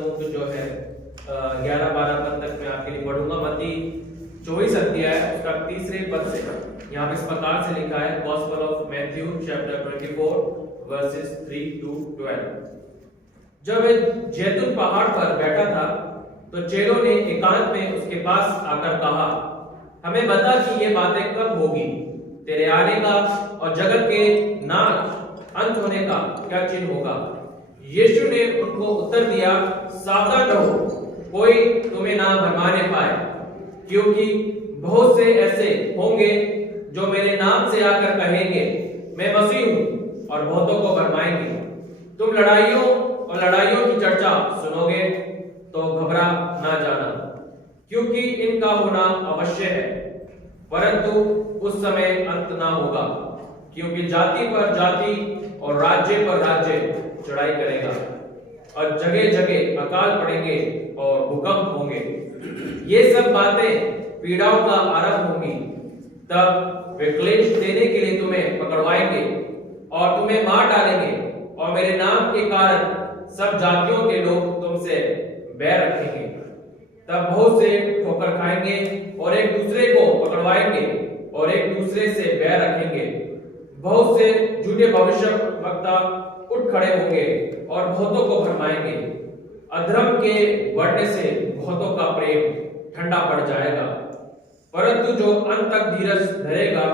समूह जो है 11-12 पद तक मैं आपके लिए पढ़ूंगा। मत्ती 24 अध्याय उसका 3 पद से यहाँ पे इस प्रकार से लिखा है, gospel of Matthew chapter 24 versus 3 to 12। जब वे जैतून पहाड़ पर बैठा था तो चेलों ने एकांत में उसके पास आकर कहा, हमें बता कि ये बातें कब होगी, तेरे आने का और जगत के नाश अंत होने का क्या चिन्ह होगा। यीशु ने उनको उत्तर दिया, सावधान रहो, कोई तुम्हें ना भरमाने पाए, क्योंकि बहुत से ऐसे होंगे जो मेरे नाम से आकर कहेंगे मैं मसीह हूं और बहुतों को भरमाएंगे। तुम लड़ाइयों की चर्चा सुनोगे तो घबरा ना जाना, क्योंकि इनका होना अवश्य है, परंतु उस समय अंत ना होगा, क्योंकि जाति पर जाति और राज्य पर राज्य चढ़ाई करेगा और जगह जगह अकाल पड़ेंगे और भूकंप होंगे। ये सब बातें पीड़ाओं का आरंभ होंगी। तब वे क्लेश देने के लिए तुम्हें पकड़वाएंगे और तुम्हें मार डालेंगे, और मेरे नाम के कारण सब जातियों के लोग तुमसे बैर रखेंगे। तब बहुत से ठोकर खाएंगे और एक दूसरे को पकड़वाएंगे और एक दूसरे से बैर रखेंगे। बहुत से झूठे भविष्यवक्ता उठ खड़े होंगे और बहुतों को भरमाएंगे। अधर्म के बढ़ने से बहुतों का प्रेम ठंडा पड़ जाएगा, परंतु जो अंत तक धीरज धरेगा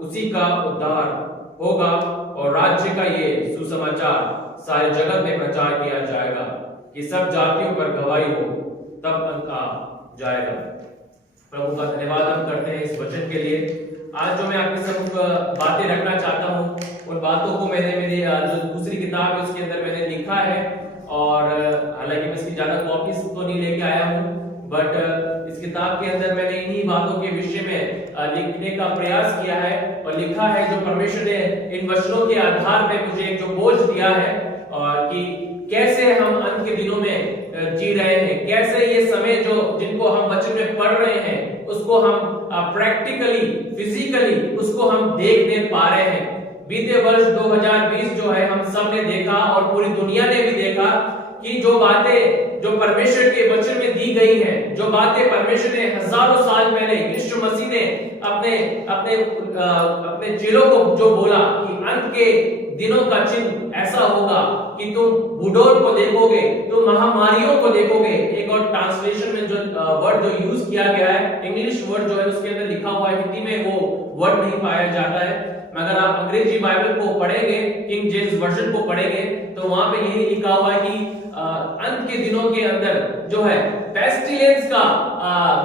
उसी का उद्धार होगा। और राज्य का ये सुसमाचार सारे जगत में प्रचार किया जाएगा कि सब जातियों पर गवाही हो, तब अंत आ जाएगा। प्रभु का धन्यवाद हम करते हैं इस वचन के लिए। आज जो मैं आपके सब बातें रखना चाहता हूँ, उन बातों को मैंने मेरी जो दूसरी किताब है उसके अंदर मैंने लिखा है, और हालांकि मैं इसकी ज्यादा कॉपीज तो नहीं लेके आया हूँ, बट इस किताब के अंदर मैंने इन्हीं बातों के विषय में लिखने का प्रयास किया है और लिखा है। जो परमेश्वर ने इन वचनों के आधार पे मुझे एक जो बोझ दिया है, और कि कैसे हम अंत के दिनों में जी रहे हैं, कैसे ये समय जो जिनको हम वचन में पढ़ रहे हैं उसको हम प्रैक्टिकली फिजिकली उसको हम देखने पा रहे हैं। बीते वर्ष 2020 जो है हम सब ने देखा और पूरी दुनिया ने भी देखा कि जो बातें जो परमेश्वर के वचन में दी गई हैं, जो बातें परमेश्वर ने हजारों साल पहले यीशु मसीह ने अपने अपने अपने चेलों को जो बोला कि अंत के दिनों का चिन्ह ऐसा होगा कि तुम बुढ़ों को देखोगे, तुम महामारियों को देखोगे। एक और ट्रांसलेशन में जो वर्ड जो यूज किया गया है, इंग्लिश वर्ड जो है उसके अंदर लिखा हुआ है, हिंदी में वो वर्ड नहीं पाया जाता है। मगर आप अंग्रेजी बाइबल को पढ़ेंगे, किंग जेम्स वर्जन को पढ़ेंगे, तो वहां पे यही लिखा हुआ है कि अंत के दिनों के अंदर जो है पेस्टिलेंस का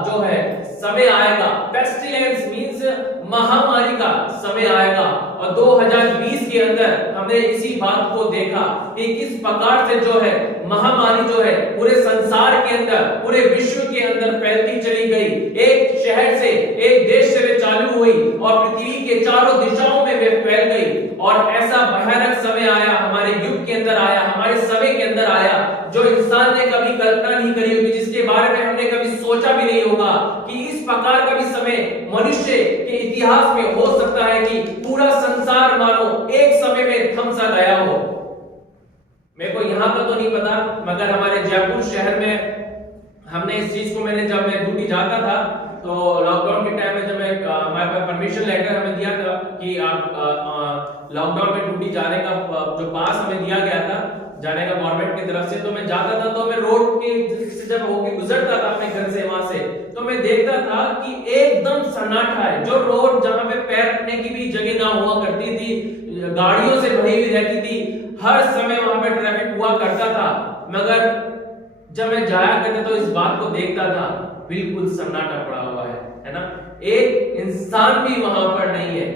जो है समय आएगा। पेस्टिलेंस मींस महामारी का समय आएगा। और 2020 के अंदर हमने इसी बात को देखा कि किस प्रकार से जो है महामारी जो है पूरे संसार के अंदर, पूरे विश्व के अंदर फैलती चली गई। एक शहर से, एक देश से वे चालू हुई और पृथ्वी के चारों दिशाओं में वे फैल गई। और ऐसा भयानक समय आया, हमारे युग के अंदर आया, हमारे समय के अंदर आया, जो इंसान ने कभी कल्पना नहीं करी होगी, जिसके बारे में हमने कभी सोचा भी नहीं होगा कि इस प्रकार का भी समय मनुष्य के इतिहास में हो सकता है कि पूरा संसार मानो एक समय में थम सा गया हो। मेरे को यहाँ का तो नहीं पता, मगर हमारे जयपुर शहर में हमने इस चीज को, मैंने जब मैं ड्यूटी जाता था तो लॉकडाउन के टाइम में जब मैं हमारे पास परमिशन लेटर हमें दिया था कि आप लॉकडाउन में ड्यूटी जाने का जो पास हमें दिया गया था जाने का गवर्नमेंट की तरफ से, तो मैं जाता था तो मैं रोड के से जब होके गुजरता था अपने घर से वहां से, तो मैं देखता था कि एकदम सन्नाटा है। जो रोड जहां पे पैर रखने की भी जगह ना हुआ करती थी, गाड़ियों से भरी हुई रहती थी, हर समय वहां पे ट्रैफिक हुआ करता था। मगर जब मैं जाया करता तो इस बात को देखता था बिल्कुल सन्नाटा पड़ा हुआ है ना, एक इंसान भी वहां पर नहीं है।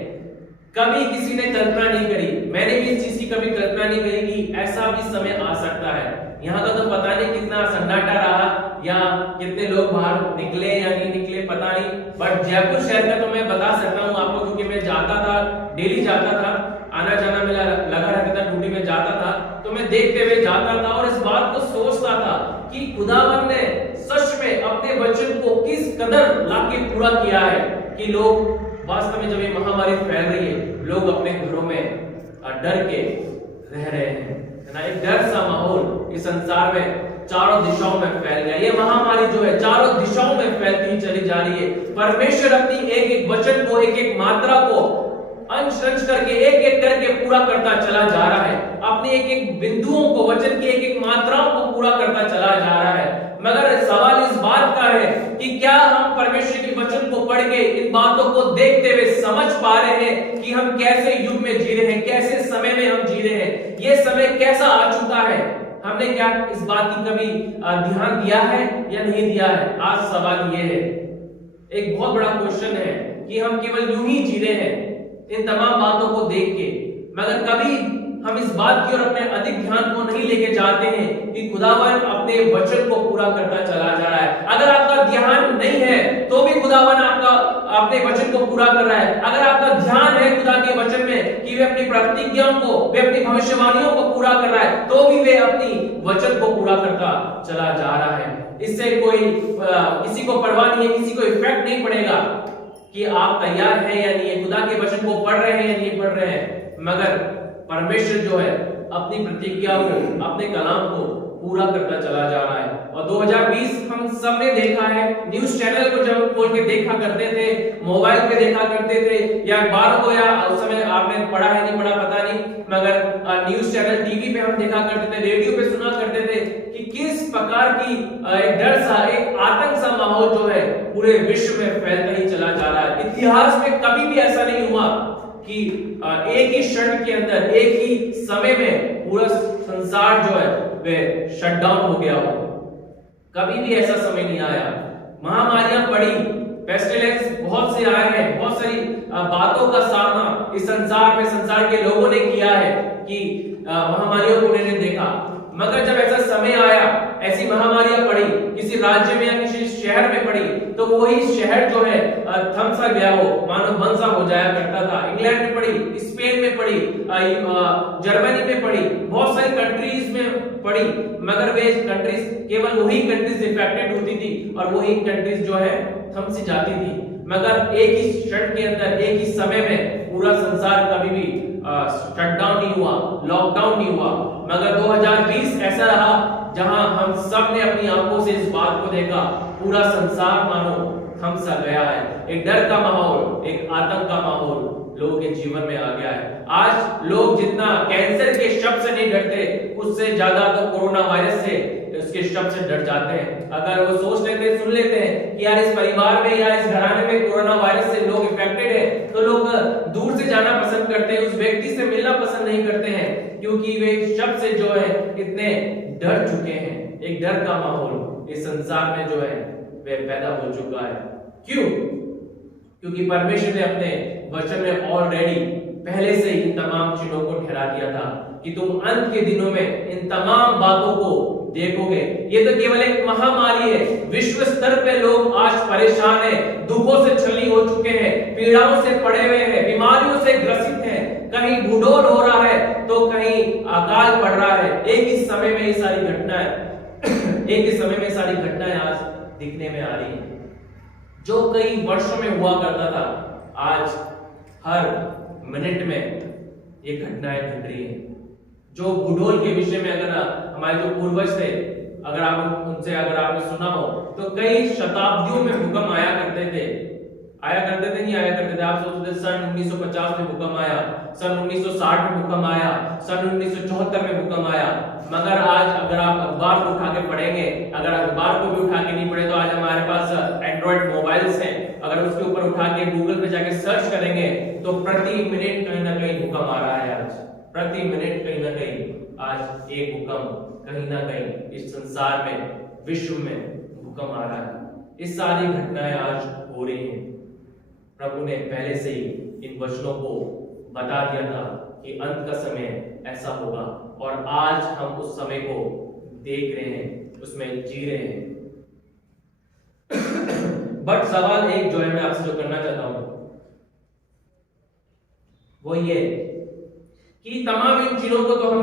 कभी किसी ने कल्पना नहीं करी, मैंने भी इस चीज की कभी कल्पना नहीं करी कि ऐसा भी समय आ सकता है। यहाँ का तो पता नहीं कितना सन्नाटा रहा या कितने लोग बाहर निकले या नहीं निकले, पता नहीं। बट जयपुर शहर का तो मैं बता सकता हूँ आपको, क्योंकि मैं जाता था, डेली जाता था, आना जाना मेरा लगा रहता था, ड्यूटी में जाता था, तो मैं देखते हुए जाता था और इस बात को सोचता था कि खुदावन ने सच में अपने वचन को किस कदर लाके पूरा किया है कि लोग वास्तव में जब ये महामारी फैल रही है, लोग अपने घरों में डर के रह रहे हैं। है ना। एक डर सा माहौल इस संसार में चारों दिशाओं में फैल गया। ये महामारी जो है चारों दिशाओं में फैलती ही चली जा रही है। परमेश्वर अपनी एक एक वचन को, एक एक मात्रा को अंश अंश करके, एक एक करके पूरा करता चला जा रहा है। अपने एक एक बिंदुओं को, वचन की एक एक मात्राओं को पूरा करता चला जा रहा है। मगर सवाल इस बात का है कि क्या हम परमेश्वर के वचन को पढ़ के इन बातों को देखते हुए समझ पा रहे हैं कि हम कैसे युग में जी रहे हैं, कैसे समय में हम जी रहे हैं, ये समय कैसा आ चुका है। हमने क्या इस बात की कभी ध्यान दिया है या नहीं दिया है? आज सवाल ये है, एक बहुत बड़ा क्वेश्चन है कि हम केवल यूं ही जी रहे हैं इन तमाम बातों को देख के, मगर कभी हम इस बात की ओर अपने अधिक ध्यान को नहीं लेके जाते हैं कि खुदावन अपने वचन को पूरा करता चला जा रहा है। अगर आपका ध्यान नहीं है तो भी खुदावन आपका अपने वचन को पूरा कर रहा है। अगर आपका ध्यान है खुदा के वचन में कि वे अपनी प्रतिज्ञाओं को, वे अपनी भविष्यवाणियों को पूरा कर रहा है, तो भी वे अपनी वचन को पूरा करता चला जा रहा है। इससे कोई किसी को परवाह नहीं है, किसी को इफेक्ट नहीं पड़ेगा कि आप तैयार हैं या नहीं है, खुदा के वचन को पढ़ रहे हैं या नहीं पढ़ रहे हैं। मगर परमेश्वर जो है अपनी प्रतिज्ञा को, अपने कलाम को पूरा करता चला जा रहा है। और 2020 हम सब ने देखा है, न्यूज चैनल को जब खोल के देखा करते थे, मोबाइल पे देखा करते थे, या अखबार को, या उस समय आपने पढ़ा है नहीं पढ़ा पता नहीं, मगर न्यूज चैनल टीवी पे हम देखा करते थे, रेडियो पे सुना करते थे कि किस प्रकार की एक डर सा, एक आतंक सा माहौल जो है पूरे विश्व में फैलता ही चला जा रहा है। इतिहास में कभी भी ऐसा नहीं हुआ कि एक ही क्षण के अंदर, एक ही समय में पूरा संसार जो है वे शटडाउन हो गया हो। कभी भी ऐसा समय नहीं आया। महामारियां पड़ी, पेस्टिलेंस बहुत से आए हैं, बहुत सारी बातों का सामना इस संसार में, संसार के लोगों ने किया है कि महामारियों को उन्होंने देखा। मगर जब ऐसा समय आया, ऐसी महामारियां पड़ी, किसी राज्य में या किसी शहर में पड़ी, तो वही शहर जो है थम सा गया हो, मानो बंद सा हो जाया करता था। इंग्लैंड में पड़ी, स्पेन में पड़ी, जर्मनी में पड़ी, बहुत सारी कंट्रीज में पड़ी, मगर वे कंट्रीज, केवल वही कंट्रीज इफेक्टेड होती थी और वही कंट्रीज जो है थम सी जाती थी। मगर एक ही क्षण के अंदर, एक ही समय में पूरा संसार कभी भी शटडाउन नहीं हुआ, लॉकडाउन नहीं हुआ। मगर 2020 ऐसा रहा जहां हम सब ने अपनी आंखों से इस बात को देखा, पूरा संसार मानो थम सा गया है। एक डर का माहौल, एक आतंक का माहौल लोगों के जीवन में आ गया है। आज लोग जितना कैंसर के शब्द से नहीं डरते, उससे ज्यादा तो कोरोना वायरस से, उसके शब्द से डर जाते हैं। अगर वो सोच लेते, सुन लेते हैं कि यार इस परिवार में या इस घराने में कोरोना वायरस से लोग इफेक्टेड है, तो लोग दूर से जाना पसंद करते हैं, उस व्यक्ति से मिलना पसंद नहीं करते हैं, क्योंकि वे शब्द से जो है इतने डर चुके हैं। एक डर का माहौल इस संसार में जो है वे पैदा हो चुका है। क्यों? क्योंकि परमेश्वर ने अपने वचन में ऑलरेडी पहले से इन तमाम चीजों को ठहरा दिया था कि तुम अंत के दिनों में इन तमाम बातों को देखोगे। ये तो केवल एक महामारी है, विश्व स्तर पे लोग आज परेशान हैं, दुखों से छली हो चुके हैं, पीड़ाओं से पड़े हुए हैं, बीमारियों से ग्रसित हैं, कहीं भूडोल हो रहा है तो कहीं अकाल पड़ रहा है। एक ही समय में ये सारी घटनाएं एक ही समय में सारी घटनाएं आज दिखने में आ रही हैं। जो कई वर्षों में हुआ करता था, आज हर मिनट में ये घटनाएं घट रही हैं। जो भूडोल के विषय में अगर हमारे जो पूर्वज थे, अगर आप उनसे अगर आपने सुना हो, तो कई शताब्दियों में भूकंप आया करते थे, नहीं आया करते थे। आप सोचते थे सन 1950 में भूकंप आया, सन 1960 में भूकंप आया, सन 1974 में भूकंप आया। मगर आज अगर आप अखबार को उठा के पढ़ेंगे, अगर अखबार को भी उठा के नहीं पढ़े, तो आज हमारे पास एंड्रॉइड मोबाइल्स हैं, अगर उसके ऊपर उठा के गूगल पे जाके सर्च करेंगे तो प्रति मिनट कहीं ना कहीं भूकंप आ रहा है। आज प्रति मिनट कहीं ना कहीं आज एक भूकंप कहीं ना कहीं इस संसार में, विश्व में भूकंप आ रहा है। इस सारी घटनाएं आज हो रही हैं। प्रभु ने पहले से ही इन वचनों को बता दिया था कि अंत का समय ऐसा होगा, और आज हम उस समय को देख रहे हैं, उसमें जी रहे हैं। बट सवाल एक जो है मैं आपसे जो करना चाहता हूं वो ये कि तमाम इन चीजों को तो हम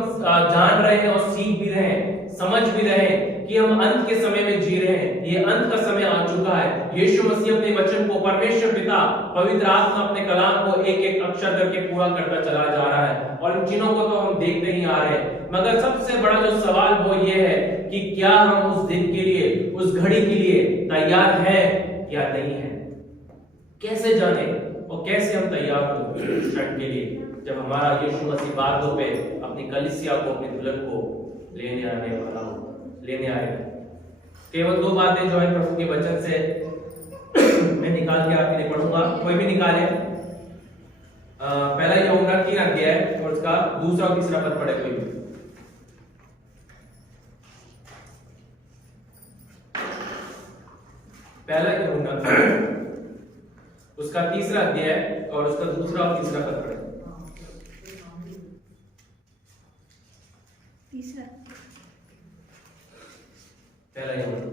जान रहे हैं और सीख भी रहे हैं, समझ भी रहे हैं कि हम अंत के समय में जी रहे हैं, ये अंत का समय आ चुका है। यीशु मसीह अपने वचन को, परमेश्वर पिता पवित्र आत्मा अपने कलाम को एक एक अक्षर करके पूरा करता चला जा रहा है, और इन चीजों को तो हम देखते ही आ रहे हैं। मगर सबसे बड़ा जो सवाल वो ये है कि क्या हम उस दिन के लिए, उस घड़ी के लिए तैयार हैं या नहीं है। कैसे जाने और कैसे हम तैयार हो उस क्षण के लिए जब हमारा यीशु मसीह बातों पे अपनी कलीसिया को, अपनी दुल्हन को लेने आने वाला हो, लेने आएगा। केवल 2 बातें जो है प्रभु के वचन से मैं निकाल के आपके लिए पढ़ूंगा, कोई भी निकाले। पहला यूहन्ना 3 अध्याय है और उसका 2रा और 3रा पद पढ़े कोई भी। पहला यूहन्ना उसका 3रा अध्याय और उसका 2रा और 3रा पद पढ़े। 3रा पहला यूहन्ना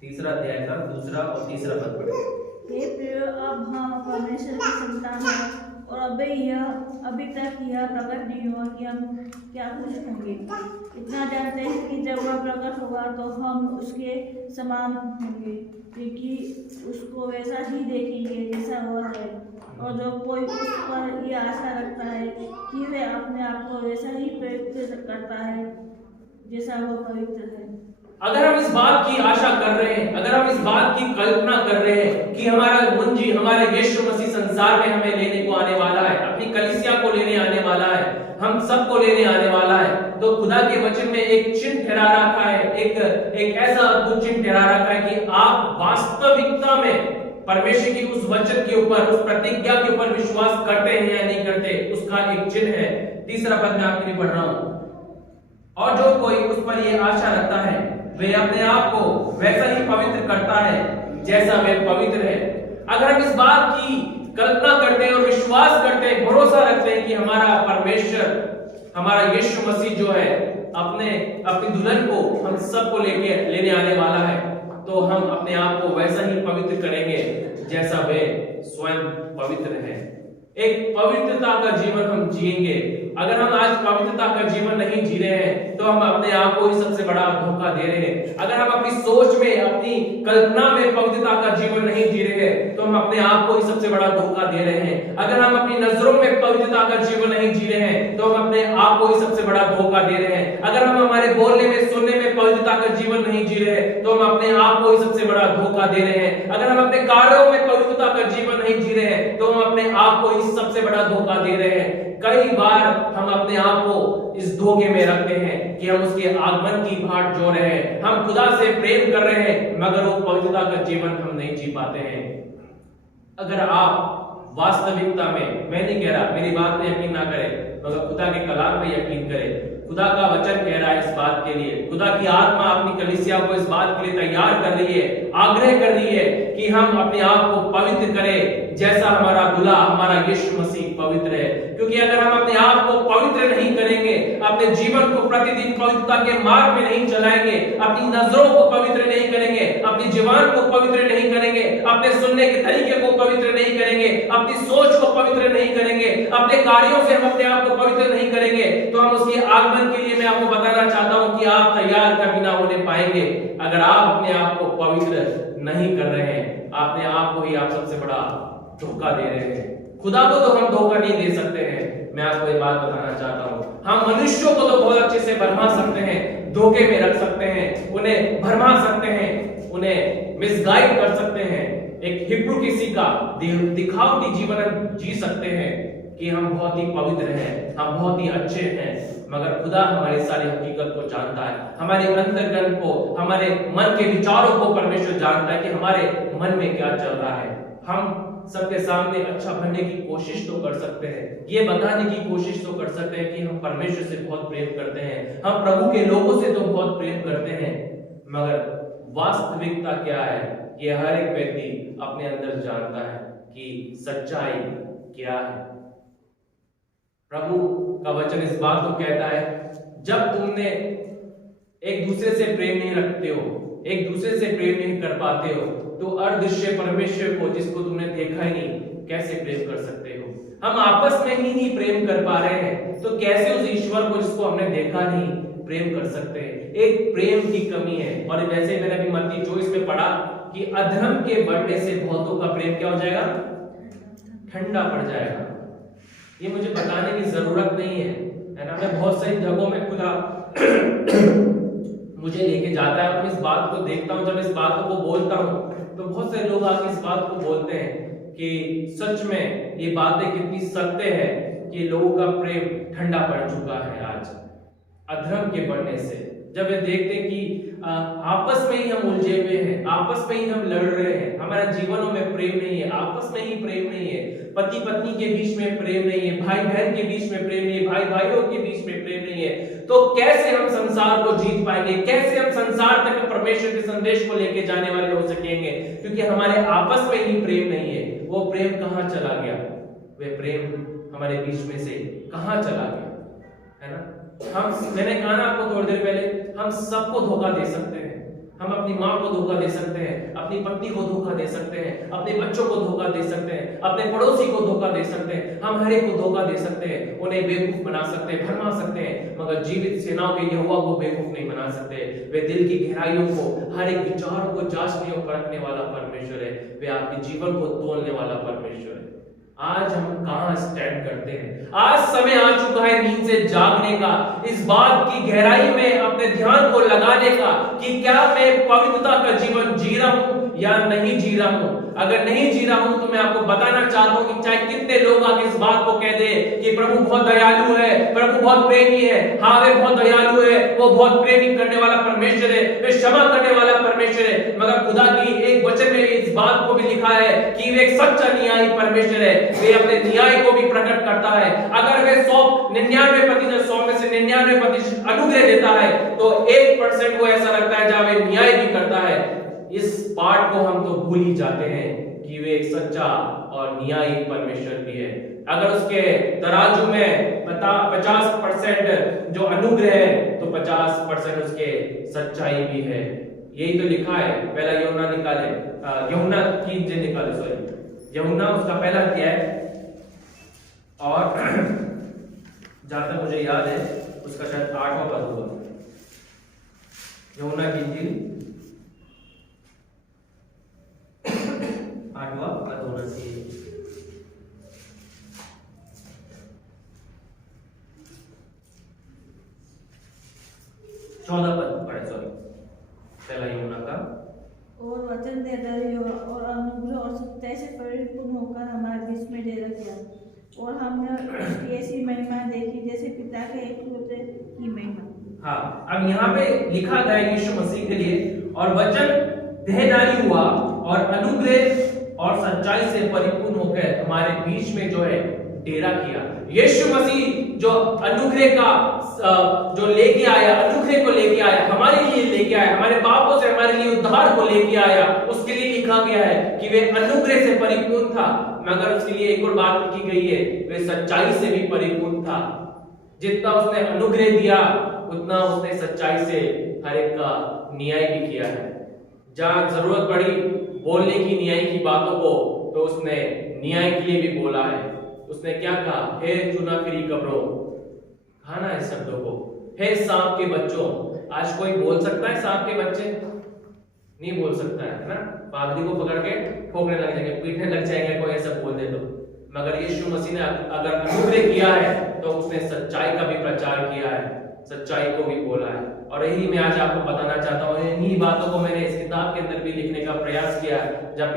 3रा अध्याय का 2रा और 3रा पद पढ़े। हे प्रियो, अब हम परमेश्वर की संतान हैं और अभी तक यह प्रकट नहीं हुआ कि हम क्या कुछ होंगे। इतना जानते हैं कि जब वह प्रकट होगा तो हम उसके समान होंगे, क्योंकि उसको वैसा ही देखेंगे जैसा वह है। और जो कोई उस पर यह आशा रखता है कि वह अपने आप को वैसा ही पवित्र करता है जैसा वह पवित्र है। अगर हम इस बात की आशा कर रहे हैं, अगर हम इस बात की कल्पना कर रहे हैं कि हमारा मुंजी, हमारा यीशु मसीह संसार में हमें लेने को आने वाला है, अपनी कलीसिया को लेने आने वाला है, हम सबको लेने आने वाला है, तो खुदा के वचन में एक चिन्ह ठहरा रखा है, एक ऐसा अद्भुत चिन्ह ठहरा रखा है कि आप वास्तविकता में परमेश्वर की उस वचन के ऊपर, उस प्रतिज्ञा के ऊपर विश्वास करते हैं या नहीं करते, उसका एक चिन्ह है। 3रा पद मैं आपके लिए पढ़ रहा हूं। और जो कोई उस पर यह आशा रखता है वे अपने आप को वैसा ही पवित्र करता है जैसा वे पवित्र है। अगर हम इस बात की कल्पना करते हैं और विश्वास करते हैं, भरोसा रखते हैं कि हमारा परमेश्वर, हमारा यीशु मसीह जो है अपनी दुल्हन को हम सबको लेने आने वाला है, तो हम अपने आप को वैसा ही पवित्र करेंगे जैसा वे स्वयं पवित्र है। एक पवित्रता का जीवन हम जिएंगे। अगर हम आज पवित्रता का जीवन नहीं जी रहे हैं तो हम अपने आप को ही सबसे बड़ा धोखा दे रहे हैं। अगर हम अपनी सोच में, अपनी कल्पना में पवित्रता का जीवन नहीं जी रहे हैं तो हम अपने आप को ही सबसे बड़ा धोखा दे रहे हैं। अगर हम अपनी नजरों में पवित्रता का जीवन नहीं जी रहे हैं तो हम अपने आप को ही सबसे बड़ा धोखा दे रहे हैं। अगर हम हमारे बोलने में, सुनने में पवित्रता का जीवन नहीं जी रहे हैं तो हम अपने आप को ही सबसे बड़ा धोखा दे रहे हैं। अगर हम अपने कार्यों में पवित्रता का जीवन नहीं जी रहे हैं तो हम अपने आप को ही सबसे बड़ा धोखा दे रहे हैं। कई बार हम अपने आप को इस धोखे में रखते हैं कि हम उसके आगमन की बाट जो रहे हैं, हम खुदा से प्रेम कर रहे हैं, मगर वो पवित्रता का जीवन हम नहीं जी पाते हैं। अगर आप वास्तविकता में, मैं नहीं कह रहा, मेरी बात पे यकीन ना करें, मगर खुदा के कलाम पे यकीन करें। खुदा का वचन कह रहा है इस बात के लिए, खुदा की आत्मा अपनी कलीसिया को इस बात के लिए तैयार कर रही है, आग्रह कर रही है कि हम अपने आप को पवित्र करें जैसा हमारा दूल्हा, हमारा यीशु मसीह पवित्र है। क्योंकि अगर हम अपने आप को पवित्र नहीं करेंगे, अपने जीवन को प्रतिदिन पवित्रता के मार्ग में नहीं चलाएंगे, अपनी नजरों को पवित्र नहीं करेंगे, अपनी जुबान को पवित्र नहीं करेंगे, अपने सुनने के तरीके को पवित्र नहीं करेंगे, अपनी सोच को पवित्र नहीं करेंगे, अपने कार्यों से हम अपने आप को पवित्र नहीं करेंगे, तो हम उसके आगमन के लिए मैं आपको बताना चाहता हूं कि आप तैयार कभी ना होने पाएंगे। अगर आप अपने आप को पवित्र नहीं कर रहे हैं, अपने आप को ही आप सबसे बड़ा धोखा दे रहे हैं। खुदा को तो हम धोखा नहीं दे सकते हैं। मैं आपको ये बात बताना चाहता हूं, हम मनुष्यों को तो बहुत अच्छे से भरमा सकते हैं, धोखे में रख सकते हैं, उन्हें भरमा सकते हैं, उन्हें मिसगाइड कर सकते हैं, एक हिप्रोक्रेसी का दिखावटी जीवन जी सकते हैं कि हम बहुत ही पवित्र हैं, हम बहुत ही अच्छे हैं। मगर खुदा हमारी सारी हकीकत को जानता है, हमारे अंतर्गत को, हमारे मन के विचारों को परमेश्वर जानता है कि हमारे मन में क्या चल रहा है। हम सबके सामने अच्छा बनने की कोशिश तो कर सकते हैं, ये बताने की कोशिश तो कर सकते हैं कि हम परमेश्वर से बहुत प्रेम करते हैं, हम प्रभु के लोगों से तो बहुत प्रेम करते हैं, मगर वास्तविकता क्या है ये हर एक व्यक्ति अपने अंदर जानता है कि सच्चाई क्या है। प्रभु का वचन इस बात को कहता है, जब तुमने एक दूसरे से प्रेम नहीं रखते हो, एक दूसरे से प्रेम नहीं कर पाते हो, तो अदृश्य परमेश्वर को, जिसको तुमने देखा ही नहीं, कैसे प्रेम कर सकते हो। हम आपस में ही नहीं प्रेम कर पा रहे हैं तो कैसे उस ईश्वर को, जिसको हमने देखा नहीं, प्रेम कर सकते हैं। एक प्रेम की कमी है। और जैसे मैंने अभी मत्ती 24 में पढ़ा कि अधर्म के बढ़ने से बहुतों का प्रेम क्या हो जाएगा? ठंडा पड़ जाएगा। ये मुझे बताने की जरूरत नहीं है ना। मैं बहुत सारी जगहों में खुदा मुझे लेके जाता है और मैं इस बात को देखता हूँ। जब इस बात को बोलता हूँ तो बहुत सारे लोग आके इस बात को बोलते हैं कि सच में ये बातें कितनी सत्य है कि लोगों का प्रेम ठंडा पड़ चुका है आज अधर्म के बढ़ने से। जब ये देखते हैं कि आपस में ही हम उलझे हुए हैं, आपस में ही हम लड़ रहे हैं, हमारे जीवनों में प्रेम नहीं है, आपस में ही प्रेम नहीं है, पति पत्नी के बीच में प्रेम नहीं है, भाई बहन के बीच में प्रेम नहीं है, भाई भाइयों के बीच में प्रेम नहीं है, तो कैसे हम संसार को जीत पाएंगे? कैसे हम संसार तक परमेश्वर के संदेश को लेके जाने वाले हो सकेंगे? क्योंकि हमारे आपस में ही प्रेम नहीं है। वो प्रेम कहाँ चला गया? वे प्रेम हमारे बीच में से कहाँ चला गया? है ना। मैंने कहा ना आपको थोड़ी देर पहले, हम सबको धोखा दे सकते हैं। हम अपनी माँ को धोखा दे सकते हैं, अपनी पत्नी को धोखा दे सकते हैं, अपने बच्चों को धोखा दे सकते हैं, अपने पड़ोसी को धोखा दे सकते हैं, हम हर एक को धोखा दे सकते हैं, उन्हें बेवकूफ बना सकते हैं, भरमा सकते हैं, मगर जीवित सेनाओं के यहोवा को बेवकूफ नहीं बना सकते। वे दिल की गहराइयों को, हर एक विचारों को जांचने और परखने वाला परमेश्वर है। वे आपके जीवन को तोलने वाला परमेश्वर है। आज हम कहां स्टैंड करते हैं? आज समय आ चुका है नींद से जागने का, इस बात की गहराई में अपने ध्यान को लगाने का कि क्या मैं पवित्रता का जीवन जी रहा हूं या नहीं जी रहा हूं। अगर नहीं जी रहा हूं तो मैं आपको बताना चाहता हूं कि चाहे कितने लोग आके इस बात को कह दे कि प्रभु बहुत दयालु है, प्रभु बहुत प्रेमी है, हाँ वे बहुत दयालु है, वो बहुत प्रेमी करने वाला परमेश्वर है, वे क्षमा करने वाला परमेश्वर है, मगर खुदा की एक वचन में इस बात को भी लिखा है कि वे एक सच्चा न्यायी परमेश्वर है। वे अपने न्याय को भी प्रकट करता है। अगर वे 99% 100 में से 99% अनुग्रह देता है तो 1% को ऐसा लगता है जहां वे न्याय भी करता है। इस पार्ट को हम तो भूल ही जाते हैं कि वे एक सच्चा और न्यायी परमेश्वर भी है। अगर उसके तराजू में 50% जो अनुग्रह है तो 50% उसके सच्चाई भी है। यही तो लिखा है। पहला यूहन्ना निकाले, यूहन्ना की जे निकाले, सॉरी यूहन्ना उसका पहला अध्याय और जहां तक मुझे याद है उसका शायद 8वां पद होगा। यूहन्ना की इंजील 8वां पद होना चाहिए। चौदह पद पढ़े, सॉरी पहला यूहन्ना का। और वचन देता रहा और अनुग्रह और सत्य से परिपूर्ण होकर हमारे बीच में डेरा किया, और हमने उसकी ऐसी महिमा देखी जैसे पिता के एकलौते की महिमा। हाँ, अब यहाँ पे लिखा गया यीशु मसीह के लिए, और वचन देहधारी हुआ और अनुग्रह और सच्चाई से परिपूर्ण होकर हमारे बीच में जो है डेरा किया। यीशु मसीह जो अनुग्रह का जो लेके आया, अनुग्रह को लेके आया, हमारे लिए लेके आया, हमारे पापों से हमारे लिए उद्धार को लेके आया, उसके लिए लिखा गया है कि वे अनुग्रह से परिपूर्ण था, मगर उसके लिए एक और बात लिखी गई है, वे सच्चाई से भी परिपूर्ण था। जितना उसने अनुग्रह दिया उतना उसने सच्चाई से हर एक का न्याय भी किया है। जहां जरूरत पड़ी बोलने की न्याय की बातों को, तो उसने न्याय के लिए भी बोला है। उसने क्या कहा? हे चुना फिरी कब्रों, कहा ना इस शब्दों को, हे सांप के बच्चों। आज कोई बोल सकता है सांप के बच्चे? नहीं बोल सकता है ना। पादरी को पकड़ के ठोकने लग जाएंगे, पीटने लग जाएंगे कोई ऐसा बोल दे तो। मगर यीशु मसीह ने अगर अनुग्रह किया है तो उसने सच्चाई का भी प्रचार किया है, सच्चाई को भी बोला है। और यही मैं आज आपको बताना चाहता हूँ। इन्हीं बातों को मैंने इस किताब के अंदर भी लिखने का प्रयास किया। जब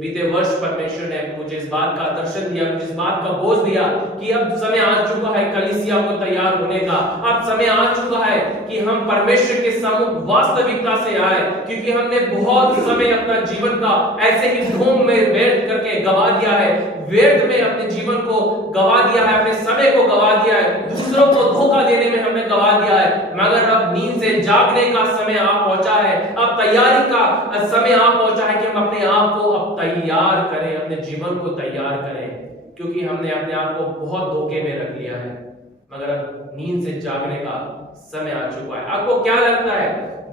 बीते वर्ष परमेश्वर ने मुझे इस बात का दर्शन दिया, मुझे इस बात का बोझ दिया कि अब समय आ चुका है कलीसिया को तैयार होने का। अब समय आ चुका है कि हम परमेश्वर के सम्मुख वास्तविकता से आए, क्योंकि हमने बहुत समय अपना जीवन का ऐसे ही ढोंग में व्यर्थ करके गवा दिया है, व्यर्थ में अपने जीवन को गवा दिया है, अपने समय को गवा दिया है, दूसरों को धोखा देने में हमने गवा दिया है। मगर अब नींद से जागने का समय आ पहुंचा है, अब तैयारी का समय आ पहुंचा है कि हम अपने आप को अब तैयार करें, अपने जीवन को तैयार करें, क्योंकि हमने अपने आप को बहुत धोखे में रख लिया है। मगर अब नींद से जागने का समय आ चुका है। आपको क्या लगता है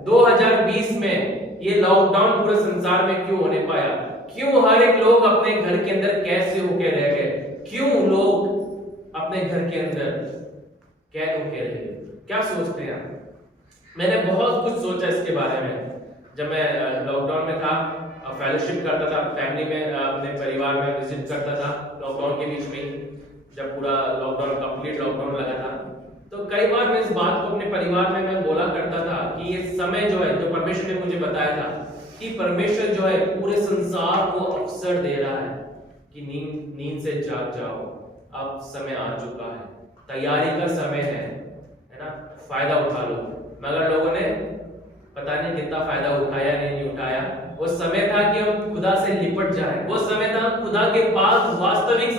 2020 में ये लॉकडाउन पूरे संसार में क्यों होने पाया? क्यों हर एक लोग अपने घर के अंदर कैसे होके रह गए? क्यों लोग अपने घर के अंदर कैद होके रहे? क्या सोचते हैं आप? मैंने बहुत कुछ सोचा इसके बारे में। जब मैं लॉकडाउन में था, फेलोशिप करता था फैमिली में, अपने परिवार में विजिट करता था लॉकडाउन के बीच में, जब पूरा लॉकडाउन कंप्लीट लॉकडाउन लगा था, तो कई बार मैं इस बात को अपने परिवार में मैं बोला करता था कि ये समय जो है, जो परमेश्वर ने मुझे बताया था कि परमेश्वर जो है पूरे संसार को अवसर दे रहा है कि नींद से जाग जाओ, अब समय आ चुका है, तैयारी का समय है ना, फायदा उठा लो। मगर लोगों ने पता नहीं कितना फायदा उठाया नहीं उठाया। वो समय था कि हम खुदा से लिपट जाए, वो समय था खुदा के पास वास्तविक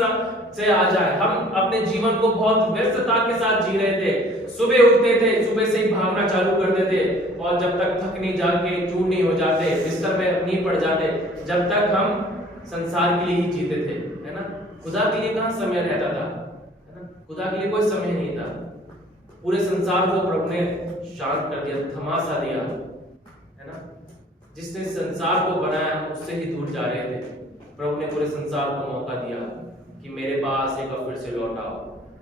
से आ जाए। हम अपने जीवन को बहुत व्यस्तता के साथ जी रहे थे, सुबह उठते थे, सुबह से ही भागना चालू करते थे, और जब तक थक नहीं जाके चूर नहीं हो जाते, बिस्तर में नहीं पड़ जाते, जब तक हम संसार के लिए ही जीते थे, है ना। खुदा के लिए कहाँ समय रहता था, है ना, खुदा के लिए कोई समय नहीं था। पूरे संसार को प्रभु ने शांत कर दिया, थमा सा दिया, है ना। जिसने संसार को बनाया उससे ही दूर जा रहे थे, प्रभु ने पूरे संसार को मौका दिया कि मेरे पास एक बार फिर से लौट आओ,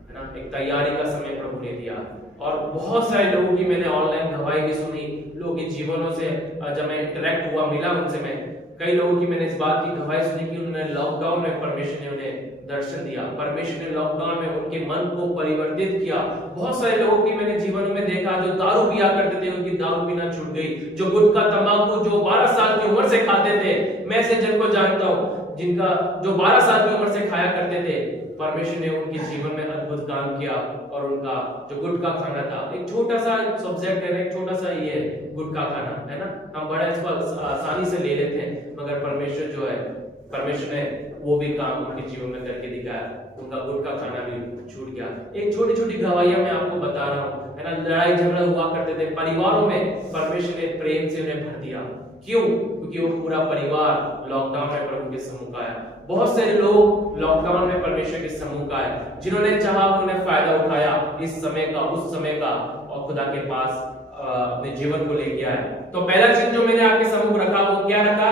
है ना। एक तैयारी का समय प्रभु ने दिया। और बहुत सारे लोगों की मैंने ऑनलाइन गवाही भी सुनी, लोगों के जीवनों से जब मैं इंटरेक्ट हुआ, मिला उनसे, मैं कई लोगों की मैंने इस बात की गवाही सुनी कि उन्होंने लॉकडाउन में परमेश्वर ने उन्हें दर्शन दिया, परमेश्वर ने लॉकडाउन में उनके मन को परिवर्तित किया। बहुत सारे लोगों की मैंने जीवन में देखा जो दारू पिया करते थे, उनकी दारू पीना छूट गई। जो गुटखा तंबाकू जो 12 साल की उम्र से खाते थे, मैं से जिनको जानता हूँ जिनका जो 12 साल की उम्र से खाया करते थे, परमेश्वर ने उनके जीवन में अद्भुत काम किया। और उनका जो गुटखा खाना था, एक छोटा सा सब्जेक्ट है, एक छोटा सा ये है गुटखा खाना, है ना, हम बड़ा इसको आसानी से ले लेते हैं, मगर परमेश्वर जो है, परमेश्वर ने वो भी काम उनके जीवन में करके दिखाया, उनका गुटखा खाना भी छूट गया। एक छोटी छोटी गवाहियां मैं आपको बता रहा हूँ, है ना। लड़ाई झगड़ा हुआ करते थे परिवारों में, परमेश्वर ने प्रेम से उन्हें भर दिया। क्यों? क्योंकि वो पूरा परिवार लॉकडाउन में प्रभु के सम्मुख आया। बहुत सारे लोग लॉकडाउन में परमेश्वर के सम्मुख आए, जिन्होंने चाहा उन्होंने फायदा उठाया इस समय का, उस समय का, और खुदा के पास अपने जीवन को लेके आए। तो पहला चीज जो मैंने आपके सम्मुख रखा वो क्या रखा?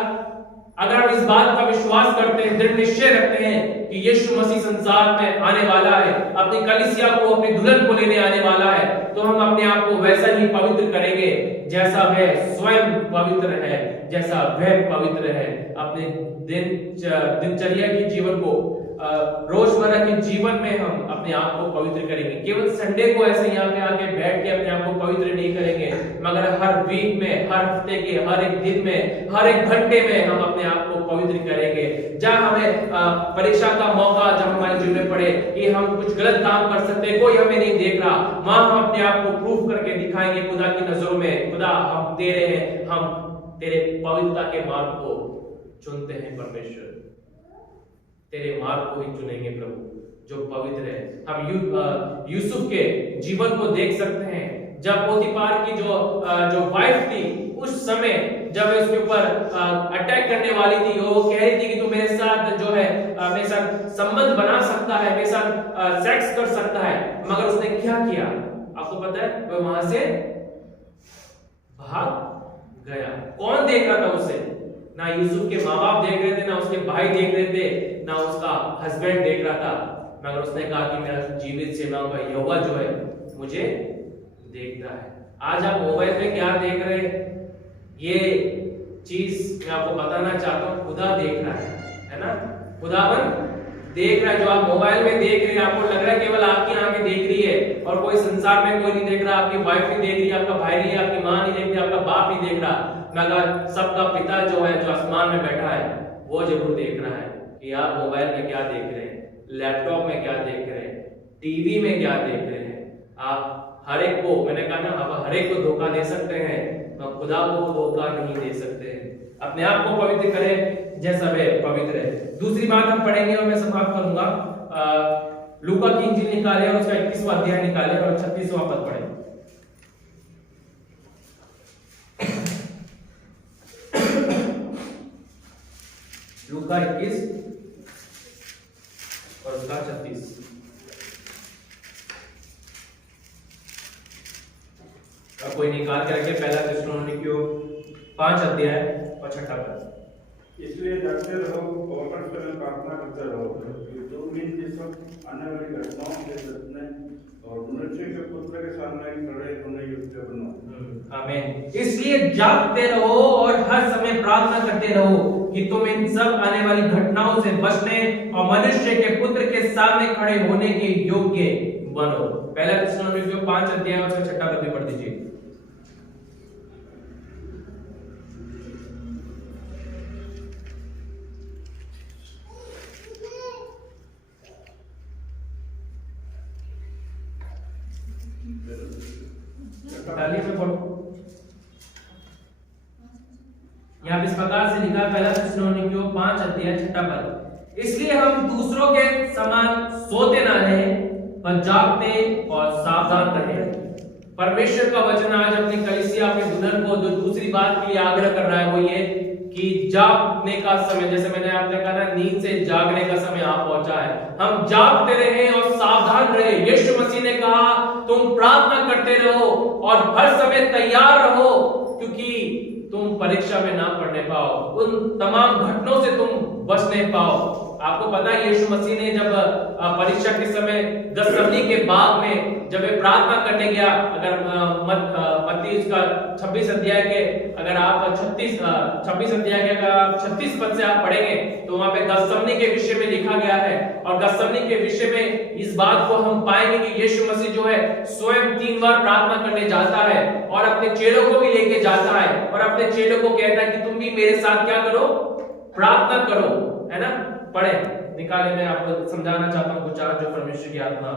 अगर हम इस बात का विश्वास करते हैं, दृढ़ निश्चय रखते हैं कि यीशु मसीह संसार में आने वाला है, अपनी कलीसिया को, अपनी दुल्हन को लेने आने वाला है, तो हम अपने आप को वैसा ही पवित्र करेंगे जैसा वह स्वयं पवित्र है, जैसा वह पवित्र है। अपने दिनचर्या के जीवन को, रोजमर्रा के जीवन में हम अपने आप को पवित्र करेंगे। केवल संडे को ऐसे यहाँ पे आके बैठ के अपने आप को पवित्र नहीं करेंगे, मगर हर वीक में, हर हफ्ते के हर एक दिन में, हर एक घंटे में हम अपने आप को पवित्र करेंगे। जहाँ हमें परीक्षा का मौका जब हमारे जीवन में पड़े कि हम कुछ गलत काम कर सकते हैं, कोई हमें नहीं देख रहा, वहां हम अपने आप को प्रूफ करके दिखाएंगे खुदा की नजरों में, खुदा हम तेरे हैं, हम तेरे पवित्रता के मार्ग को चुनते हैं। परमेश्वर तेरे मार्ग को ही चुनेंगे प्रभु जो पवित्र है। हम यूसुफ के जीवन को देख सकते हैं, जब पोतीफार की जो वाइफ थी, उस समय जब उसके ऊपर अटैक करने वाली थी, वो कह रही थी कि तू मेरे साथ जो है मेरे साथ संबंध बना सकता है, मेरे साथ सेक्स कर सकता है, मगर उसने क्या किया आपको पता है? वह वहां से भाग गया। कौन देख रहा था उसे? ना यूसुफ के माँ बाप देख रहे थे, ना उसके भाई देख रहे थे, ना उसका हस्बैंड देख रहा था, मगर उसने कहा कि मेरा जीवित सेनाओं का यहोवा जो है मुझे देखता है। आज आप मोबाइल में क्या देख रहे हैं, ये चीज मैं आपको बताना चाहता हूँ, खुदा देख रहा है ना। खुदावन देख रहा है। जो आप मोबाइल में देख रहे हैं, आपको लग रहा है केवल आपकी आंखें देख रही है और कोई संसार में कोई नहीं देख रहा, आपकी वाइफ नहीं देख रही, आपका भाई नहीं, आपकी माँ नहीं देख रही, आपका बाप नहीं देख रहा, मगर सबका पिता जो है, जो आसमान में बैठा है, वो जरूर देख रहा है कि आप मोबाइल में क्या देख रहे हैं, लैपटॉप में क्या देख रहे हैं, टीवी में क्या देख रहे हैं। आप हर एक को, मैंने कहा ना, आप हर एक को धोखा दे सकते हैं, तो खुदा को धोखा नहीं दे सकते हैं। अपने आप को पवित्र करें जैसा वे पवित्र है। दूसरी बात हम पढ़ेंगे और मैं समाप्त करूंगा, लूका की इंजील निकाले और उसका 21वां अध्याय निकाले और 36वां पद पढ़े। लूका 21 और उसका 36। कोई निकाल के रखे पहला थिस्सलुनीकियों 5 अध्याय और 6 पद। इसलिए डरते रहो और परस्पर प्रार्थना करते रहो कि जो इन सब आने वाली घटनाओं से बचने और मनुष्य के पुत्र के सामने खड़े होने योग्य बनो। आमीन। इसलिए जागते रहो और हर समय प्रार्थना करते रहो कि तुम इन सब आने वाली घटनाओं से बचने और मनुष्य के पुत्र के सामने खड़े होने के योग्य बनो। पहला थिस्सलुनीकियों 5 अध्याय और 6 पद भी पढ़ दीजिए। में पढ़ो। यहाँ इस प्रकार से लिखा, पहला थिस्सलुनीकियों 5 अध्याय 6 पद, इसलिए हम दूसरों के समान सोते ना रहें पर जागते और सावधान रहें। परमेश्वर का वचन आज अपनी कलीसिया में दुल्हन को जो दूसरी बात के लिए आग्रह कर रहा है वो ये कि जागने का समय, जैसे मैंने आपने कहा था नींद से जागने का समय आ पहुंचा है। हम जागते रहें और सावधान रहें। यीशु मसीह ने कहा तुम प्रार्थना करते रहो और हर समय तैयार रहो, क्योंकि तुम परीक्षा में ना पड़ने पाओ, उन तमाम घटनाओं से तुम बच नहीं पाओ। आपको पता है यीशु मसीह ने जब परीक्षा के समय गसमनी के बाग में जब ये प्रार्थना करने गया, अगर मत्ती उसका 26 अध्याय के अगर आप 26 अध्याय के अगर आप 36 पद से आप पढ़ेंगे तो वहां पे गसमनी के विषय में लिखा गया है। और गसमनी के विषय में इस बात को हम पाएंगे कि यीशु मसीह जो है स्वयं 3 बार प्रार्थना करने जाता है और अपने चेलों को भी लेके जाता है और अपने चेलों को कहता है कि तुम भी मेरे साथ क्या करो, प्रार्थना करो, है ना। पढ़े निकाले, मैं आपको समझाना चाहता हूँ कुछ जो परमेश्वर की आत्मा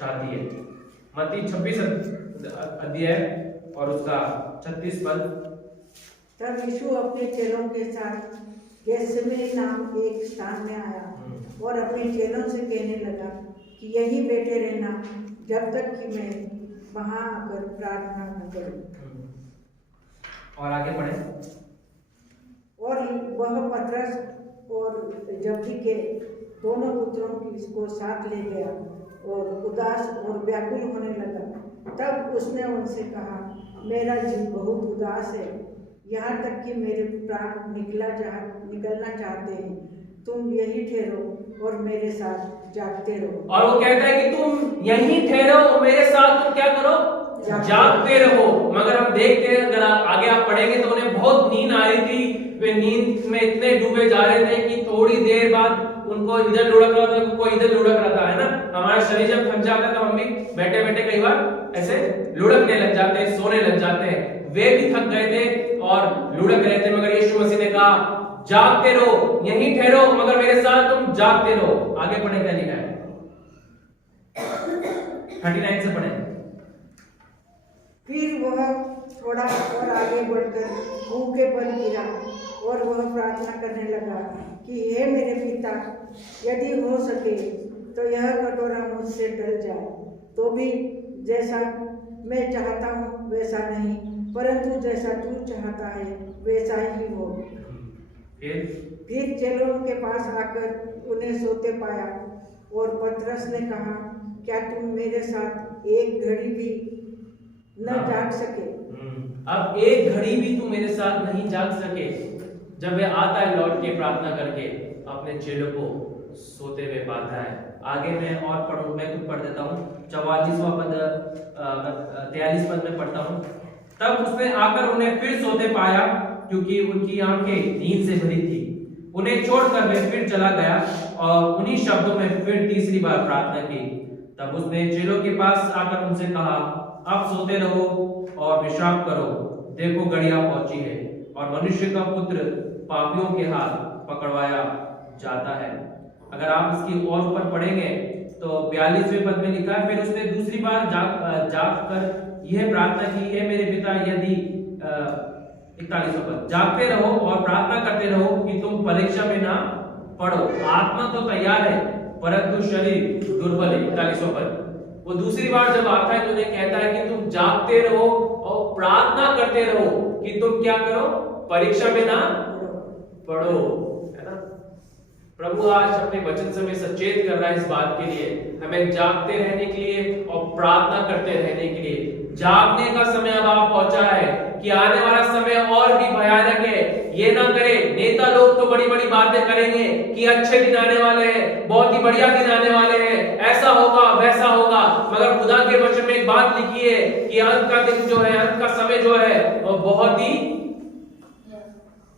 चाहती है। मत्ती 26 अध्याय और उसका 36 पद। तब यीशु अपने चेलों के साथ गेत्सेमनी नाम एक स्थान में आया और अपने चेलों से कहने लगा कि यहीं बैठे रहना जब तक कि मैं वहां आकर प्रार्थना न करूं। और आगे पढ़े। और वह पतरस और जब्दी के दोनों पुत्रों को साथ ले गया और उदास और व्याकुल होने लगा। तब उसने उनसे कहा, मेरा जी बहुत उदास है, यहाँ तक कि मेरे प्राण निकलना चाहते हैं। तुम यहीं ठहरो और मेरे साथ जागते रहो। और वो कहता है कि तुम यहीं ठहरो और मेरे साथ तुम क्या करो, जागते रहो। मगर हम देखते हैं, अगर आगे आप पढ़ेंगे तो उन्हें बहुत नींद आ रही थी। वे नींद में इतने डूबे जा रहे थे कि थोड़ी देर बाद उनको इधर लुढ़क रहा था, कोई इधर लुढ़क रहा था, है ना। हमारा शरीर जब थक जाता है तो हम भी बैठे बैठे कई बार ऐसे लुढ़कने लग जाते हैं, सोने लग जाते हैं। वे भी थक गए थे और लुढ़क रहे थे, मगर यीशु मसीह ने कहा जागते रहो, यहीं ठहरो, मगर मेरे साथ तुम जागते रहो। आगे पढ़े क्या लिखा है, 39 से पढ़े। फिर वह थोड़ा और आगे बढ़कर मुंह के बल गिरा और वह प्रार्थना करने लगा कि हे मेरे पिता, यदि हो सके तो यह कटोरा मुझसे टल जाए, तो भी जैसा मैं चाहता हूँ वैसा नहीं, परंतु जैसा तू चाहता है वैसा ही हो। फिर चेलों के पास आकर उन्हें सोते पाया और पतरस ने कहा, क्या तुम मेरे साथ एक घड़ी भी न जाग सके? अब एक घड़ी भी तू मेरे साथ नहीं जाग सके। जब वे आता है लौट के प्रार्थना करके अपने चेलों को सोते हुए पाता है। आगे मैं और पढ़ूं, मैं खुद पढ़ देता हूँ। 44वां पद 43 पद में पढ़ता हूँ। तब उसने आकर उन्हें फिर सोते पाया, क्योंकि उनकी आंखें नींद से भरी थी। उन्हें छोड़कर वे फिर चला गया और उन्हीं शब्दों में फिर तीसरी बार प्रार्थना की। तब उसने चेलों के पास आकर उनसे कहा, अब सोते रहो और विश्राम करो, देखो घड़ियां पहुंची है और मनुष्य का पुत्र पापियों के हाथ पकड़वाया जाता है। अगर आप इसकी और ऊपर पढ़ेंगे तो 42वें पद में लिखा है, फिर उसने दूसरी बार जाग कर यह प्रार्थना की, हे मेरे पिता, यदि 41वां पद, जागते रहो और प्रार्थना करते रहो कि तुम परीक्षा में ना पढ़ो। आत्मा तो तैयार है परंतु शरीर दुर्बल है। 41वां पद। वो दूसरी बार जब आता है तो उन्हें कहता है कि तुम जागते रहो और प्रार्थना करते रहो कि तुम क्या करो, परीक्षा में ना पढ़ो, है ना। प्रभु आज अपने वचन से हमें सचेत कर रहा है इस बात के लिए, हमें जागते रहने के लिए और प्रार्थना करते रहने के लिए। जागने का समय अब आप पहुंचा है कि आने वाला समय और भी भयानक है। ये ना करे नेता लोग तो बड़ी बड़ी बातें करेंगे कि अच्छे दिन आने वाले हैं, बहुत ही बढ़िया दिन आने वाले हैं, ऐसा होगा वैसा होगा, मगर खुदा के वचन में एक बात लिखी है कि अंत का दिन जो है, अंत का समय जो है वो बहुत ही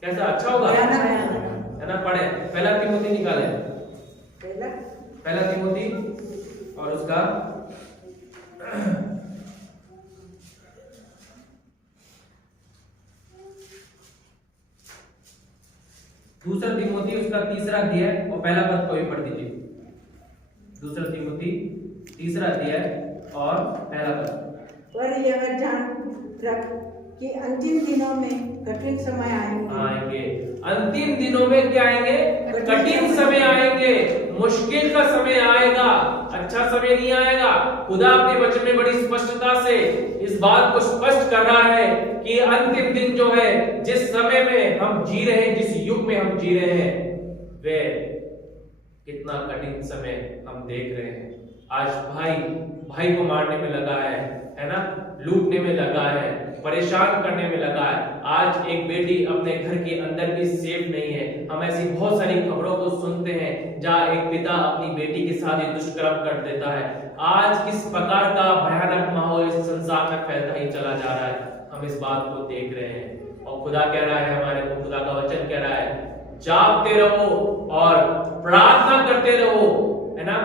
कैसा अच्छा होगा, है ना। पढ़े पहला तिमोथी निकाले, पहला तिमोथी और उसका दूसरा तिमोथी उसका तीसरा अध्याय और पहला पद को भी पढ़ दीजिए। दूसरा तिमोथी तीसरा अध्याय और पहला पद। पर यह जान रख कि अंतिम दिनों में कठिन समय आएंगे। अंतिम दिनों में क्या आएंगे? कठिन समय आएंगे, मुश्किल का समय आएगा, अच्छा समय नहीं आएगा। खुदा अपने वचन में बड़ी स्पष्टता से इस बात को स्पष्ट कर रहा है कि अंतिम दिन जो है, जिस समय में हम जी रहे हैं, जिस युग में हम जी रहे हैं, वे कितना कठिन समय हम देख रहे हैं। आज भाई को मारने में लगा है ना, लूटने में लगा है, परेशान करने में लगा है। आज एक बेटी अपने घर के अंदर भी सेफ नहीं है। हम ऐसी बहुत सारी खबरों को सुनते हैं जहां एक पिता अपनी बेटी के साथ दुष्कर्म कर देता है। आज किस प्रकार का भयानक माहौल इस संसार में फैलता ही चला जा रहा है, हम इस बात को देख रहे हैं। और खुदा कह रहा है, हमारे को खुदा का वचन कह रहा है, जागते रहो और प्रार्थना करते रहो, है ना।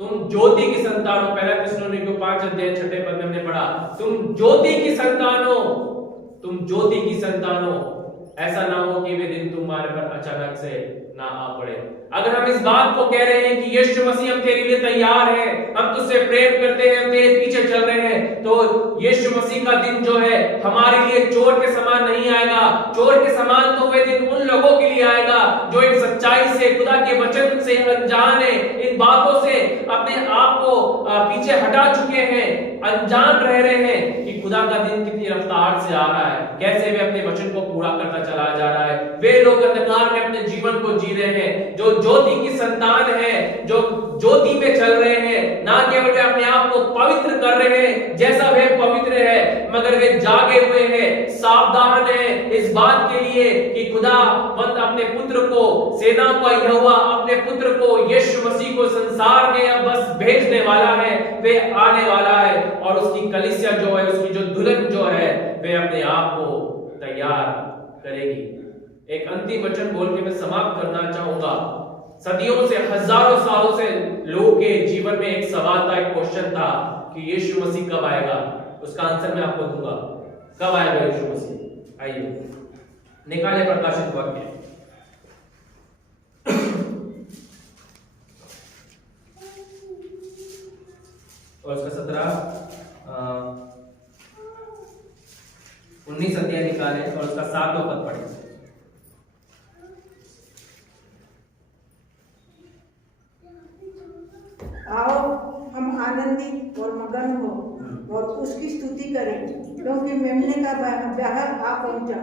तुम ज्योति की संतान हो, पहला थिस्सलुनीकियों 5 अध्याय 6 पद में हमने पढ़ा, तुम ज्योति की संतान हो, तुम ज्योति की संतान हो। ऐसा ना हो कि वे दिन तुम्हारे पर अचानक से ना आ पड़े। अगर हम इस बात को कह रहे हैं कि यीशु मसीह हम तेरे लिए तैयार हैं, हम तुझसे प्रेम करते हैं, हम तेरे पीछे चल रहे हैं, तो यीशु मसीह का दिन जो है हमारे लिए चोर के समान नहीं आएगा। चोर के समान तो वे दिन उन लोगों के लिए आएगा जो इन सच्चाई से, खुदा के वचन से अनजान है, इन बातों से अपने आप को पीछे हटा चुके हैं, अनजान रह रहे हैं कि खुदा का दिन कितनी रफ्तार से आ रहा है, कैसे वे अपने वचन को पूरा करता चला जा रहा है। वे लोग अंधकार में अपने जीवन को जी रहे हैं, जो ज्योति की संतान है, जो ज्योति में चल रहे हैं, ना केवल वे अपने आप को पवित्र कर रहे हैं जैसा वे पवित्र है, मगर वे जागे हुए हैं, सावधान हैं इस बात के लिए कि खुदावंद अपने पुत्र को, सेना का यहोवा अपने पुत्र को, यीशु मसीह को संसार में अब बस भेजने वाला है, वे आने वाला है और उसकी कलीसिया जो है, उसकी जो दुल्हन जो है, वे अपने आप को तैयार करेगी। एक अंतिम वचन बोल के मैं समाप्त करना चाहूंगा। सदियों से, हजारों सालों से लोगों के जीवन में एक सवाल था, एक क्वेश्चन था कि यीशु मसीह कब आएगा। उसका आंसर मैं आपको दूंगा, कब आएगा यीशु मसीह। आइए निकाले प्रकाशित वाक्य और उसका 19 अध्याय निकाले और उसका 7वां पद पढ़े। आओ हम आनंदित और मगन हो और उसकी स्तुति करें, क्योंकि मेमने का ब्याह आ पहुंचा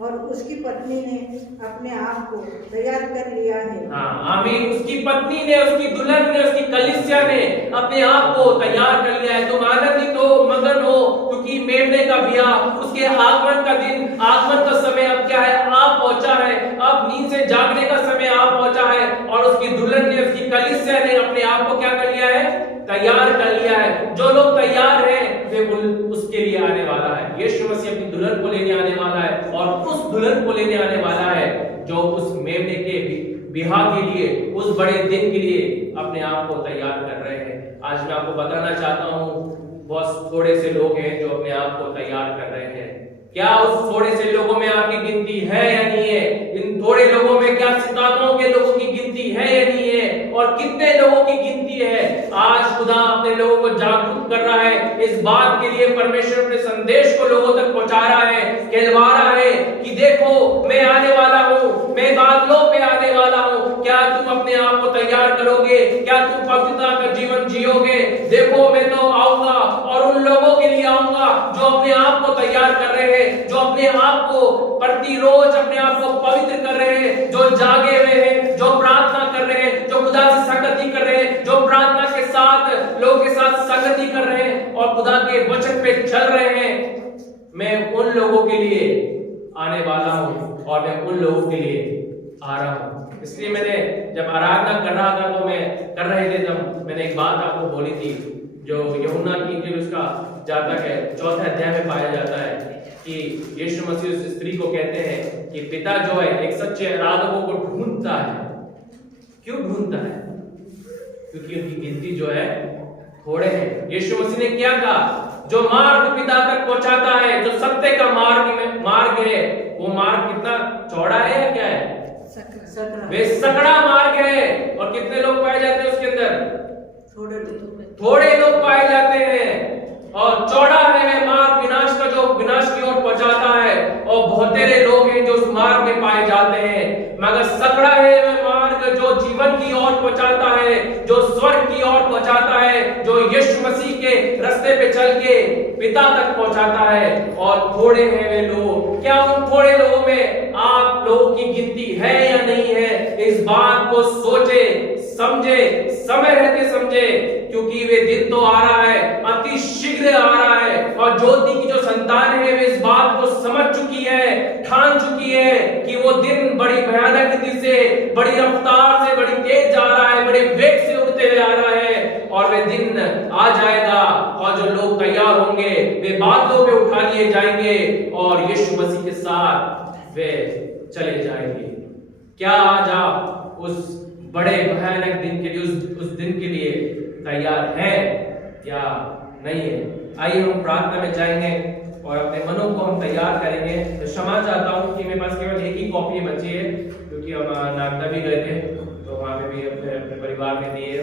और उसकी पत्नी ने अपने आप को तैयार कर लिया है। हाँ, आमीन। उसकी पत्नी ने, उसकी दुल्हन ने, उसकी कलीसिया ने अपने आप को तैयार कर लिया है। तुम आनंदित हो, मगन हो, क्योंकि मेमने का ब्याह, उसके आगमन का दिन, आगमन का समय अब क्या है, आप पहुंचा है। अब नींद से जागने का समय आप पहुंचा है और उसकी दुल्हन ने, उसकी कलीसिया ने अपने आप को क्या कर लिया है, तैयार कर लिया है। जो लोग तैयार हैं वे उसके लिए आने वाला है। यीशु मसीह अपनी दुल्हन को लेने आने वाला है और उस दुल्हन को लेने आने वाला है जो उस मेमने के ब्याह के लिए, उस बड़े दिन के लिए अपने आप को तैयार कर रहे हैं। आज मैं आपको बताना चाहता हूँ, बहुत थोड़े से लोग हैं जो अपने आप को तैयार कर रहे हैं। क्या उस थोड़े से लोगों में आपकी गिनती है या नहीं है? इन थोड़े लोगों में क्या सितारों के लोगों की गिनती है या नहीं है? और कितने लोगों की गिनती है? आज खुदा अपने लोगों को जागरूक कर रहा है। इस बात के लिए परमेश्वर अपने संदेश को लोगों तक पहुंचा रहा है, कहलवा रहा है कि देखो मैं आने वाला हूँ, मैं बादलों पे आने वाला हूँ। क्या तुम अपने आप को तैयार करोगे? क्या तुम पवित्रता का जीवन जियोगे? देखो मैं तो आऊंगा और उन लोगों के लिए आऊंगा जो अपने आप को तैयार कर रहे हैं, जो अपने आप को प्रतिरोज अपने आप को पवित्र कर रहे हैं, जो जागे हुए हैं, जो प्रार्थना कर रहे हैं, जो खुदा से संगति कर रहे हैं, जो प्रार्थना के साथ लोगों के साथ संगति कर रहे हैं और खुदा के वचन पे चल रहे हैं। मैं उन लोगों के लिए आने वाला हूँ और मैं उन लोगों के लिए आ रहा हूँ। इसलिए मैंने जब आराधना कर रहा था तो मैं कर रहे थे तब मैंने एक बात आपको बोली थी जो यूहन्ना की इंजील उसका जातक है 4 अध्याय में पाया जाता है कि यीशु मसीह उस स्त्री को कहते हैं कि पिता जो है एक सच्चे आराधकों को ढूंढता है। क्यों ढूंढता है? क्योंकि उनकी गिनती जो है थोड़े हैं। यीशु मसीह ने क्या कहा? जो मार्ग पिता तक पहुंचाता है, जो सत्य का मार्ग है, वो मार्ग कितना चौड़ा है या क्या है? वे सकड़ा मार्ग है। और कितने लोग पाए जाते हैं उसके अंदर? थोड़े लोग पाए जाते हैं। और चौड़ा है वे मार्ग विनाश का, जो विनाश की ओर पहुंचाता है, और बहुतेरे लोग हैं जो उस मार्ग में पाए जाते हैं। मगर सकड़ा है वे मार्ग जो जीवन की ओर पहुंचाता है, जो स्वर्ग की ओर पहुंचाता है, जो यीशु मसीह के रास्ते पे चल के पिता तक पहुंचाता है। और थोड़े हैं वे लोग। क्या उन थोड़े लोगों में आप लोगों की गिनती है या नहीं है? इस बात को सोचे, समझे, समय रहते समझे, क्योंकि वे दिन तो आ रहा है, अति शीघ्र आ रहा है। और ज्योति की जो संतान है वे इस बात को समझ चुकी है, ठान चुकी है कि वो दिन बड़ी भयानक रीति से, बड़ी रफ्तार से, बड़ी तेज जा रहा है, बड़े वेग से उड़ते हुए आ रहा है। और वे दिन आ जाएगा और जो लोग तैयार होंगे वे बादलों पे उठा लिए जाएंगे और यीशु मसीह के साथ वे चले जाएंगे। क्या आज आप उस बड़े भयानक दिन के लिए, उस दिन के लिए तैयार हैं या नहीं है? आइए हम प्रार्थना में जाएंगे और अपने मनों को हम तैयार करेंगे। तो क्षमा चाहता हूँ कि मेरे पास केवल एक ही कॉपी बची है, क्योंकि हम नागदा भी गए थे तो वहाँ पे भी अपने परिवार में दिए।